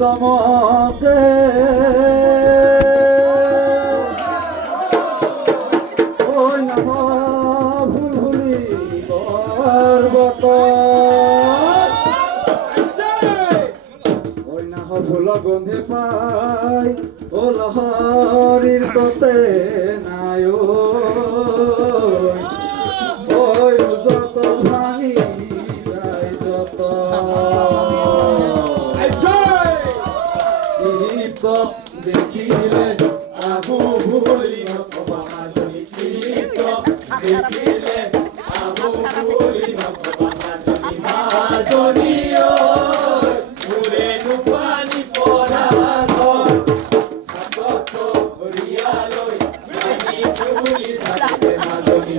জমতে ওই না ভুলভুলি পর্বত ওই না ফুল গন্ধে পাই ও লহরীর ততে নাই ওই যত ভাঙি যায় যত দেখিলে আবু ভুলি দেখিলে আবু ভুলি মাজনীয় ঘুরে নুপানি পড়া ঘর রিয়ালই ভুলি থাকে মাজনী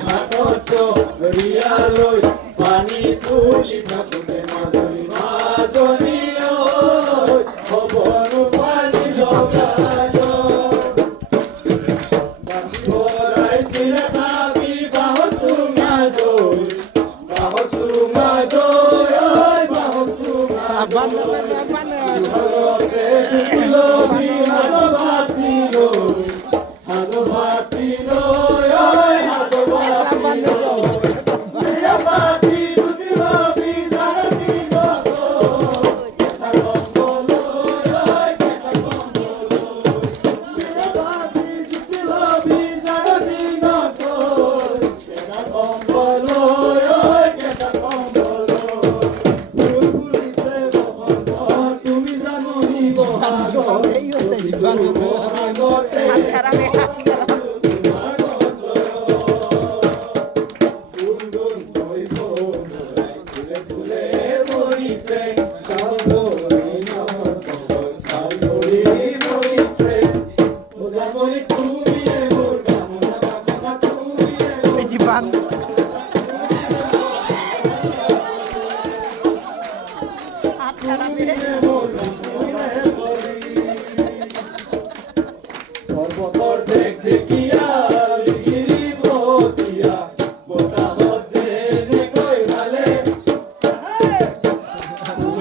রিয়ালই পানি তুলি থাকে মাজনী মাজনীয় খবর পানি জগায় পর্বতর দেখ দেখিয়া গিরি বতিয়া বোটা হচ্ছে কই ভালে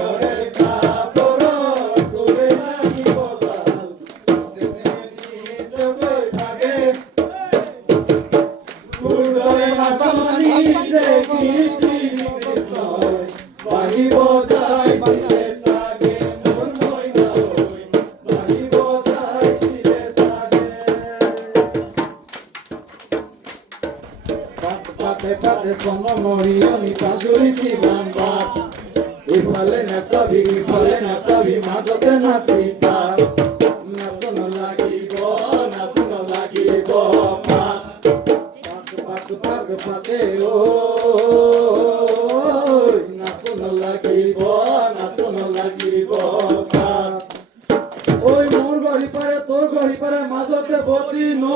ওরে সাপর তোরে লাগি বলাল সে কই ভাগে উড়ে হাসনি দেখি শ্রী কৃষ্ণ বাহি বজাই sono morioni pazuri ti bamba ifale na sabi mazote na sita na sono lagi go pa pak pate o na sono lagi go pa oi moor gori pare tor gori pare mazote boti no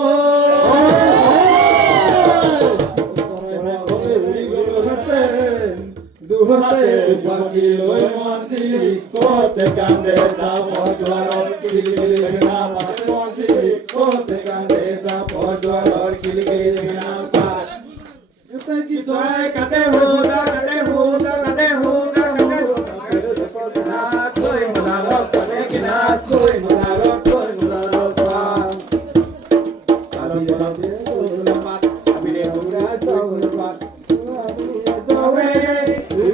দুহাতে পাখি লই মঞ্জি কোতে কান্দে দা পজওয়ার কিলকিল না পাতে মঞ্জি কোতে কান্দে দা পজওয়ার কিলকিল না পা ইতে কি সোয় কাতে হোদা না সোয় মনারো কাতে কি না সোয় মনারো সা আলো বলাতে পাত আবিরে হুরা সাউল পাত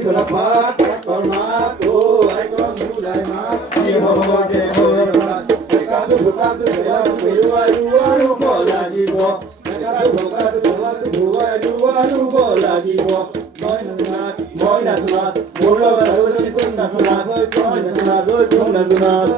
Sulapat tornato ai con mulai ma si hose horat ekadu bukadu selatu buaru bola dibo ekadu bukadu selatu buaru bola dibo moina sunat mulo garodi kunna sunat kunna sunat